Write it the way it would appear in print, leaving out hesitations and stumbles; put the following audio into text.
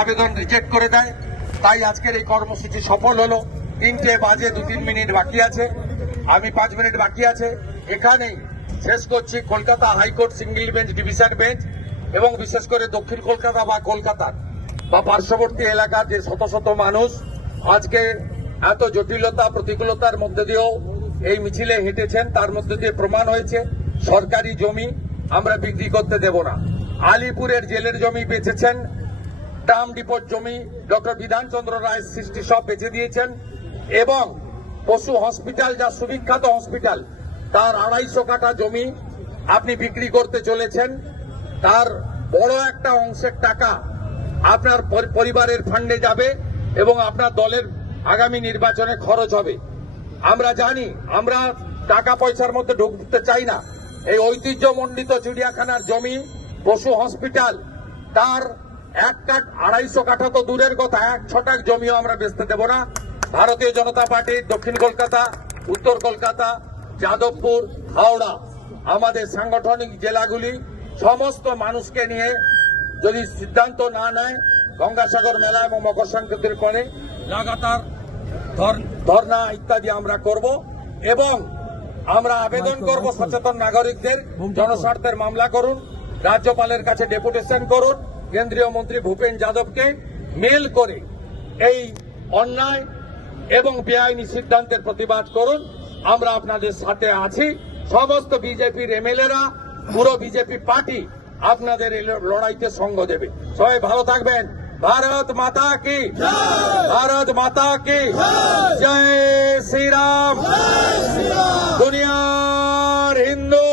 আবেদন রিজেক্ট করে দেয়। তাই আজকের এই কর্মসূচি সফল হলো। 3টে বাজে 2-3 মিনিট বাকি আছে, আমি 5 মিনিট বাকি আছে। এখানেই শেষ করছি। Kolkata high court single bench, division bench এবং বিশেষ করে দক্ষিণ কলকাতা বা কলকাতার বা পার্শ্ববর্তী এলাকার যে শত শত মানুষ আজকে এত জটিলতা প্রতিকূলতার মধ্যে দিয়েও এই মিছিলে হেঁটেছেন, তার মধ্যে দিয়ে প্রমাণ হয়েছে সরকারি জমি আমরা বিক্রি করতে দেব না। আলিপুরের জেলের জমি বেচেছেন, ট্রাম ডিপোর জমি ডক্টর বিধানচন্দ্র রায় সৃষ্টি সব বেচে দিয়েছেন এবং পশু হসপিটাল, যা সুবিখ্যাত হসপিটাল, তার 250 কাঠা জমি আপনি বিক্রি করতে চলেছেন। তার বড় একটা অংশের টাকা আপনার পরিবারের ফান্ডে যাবে এবং আপনার দলের আগামী নির্বাচনে খরচ হবে। আমরা জানি, আমরা টাকা পয়সার মধ্যে ঢুকতে চাই না। এই ঐতিহ্যমণ্ডিত চিড়িয়াখানার জমি, পশু হসপিটাল, তার 250 কাঠা তো দূরের কথা, 1 ছটাক জমিও আমরা বেচতে দেব না। ভারতীয় জনতা পার্টির দক্ষিণ কলকাতা, উত্তর কলকাতা, যাদবপুর, হাওড়া, আমাদের সাংগঠনিক জেলাগুলি সমস্ত মানুষকে নিয়ে যদি সিদ্ধান্ত না নেয়, গঙ্গাসাগর মেলা এবং মকর সংক্রান্তির পরে লাগাতার ধর্ণা ইত্যাদি আমরা করব এবং আমরা আবেদন করব সচেতন নাগরিকদের, জনস্বার্থের মামলা করুন, রাজ্যপালের কাছে ডেপুটেশন করুন, কেন্দ্রীয় মন্ত্রী ভূপেন যাদবকে মেল করে এই অন্যায় এবং বেআইনি সিদ্ধান্তের প্রতিবাদ করুন। আমরা আপনাদের সাথে আছি। সমস্ত বিজেপির এমএলএরা, পুরো বিজেপি পার্টি আপনাদের এই লড়াইতে সঙ্গ দেবে। সবাই ভালো থাকবেন। ভারত মাতা কি জয়, ভারত মাতা কি জয়, শ্রী রাম, দুনিয়ার হিন্দু।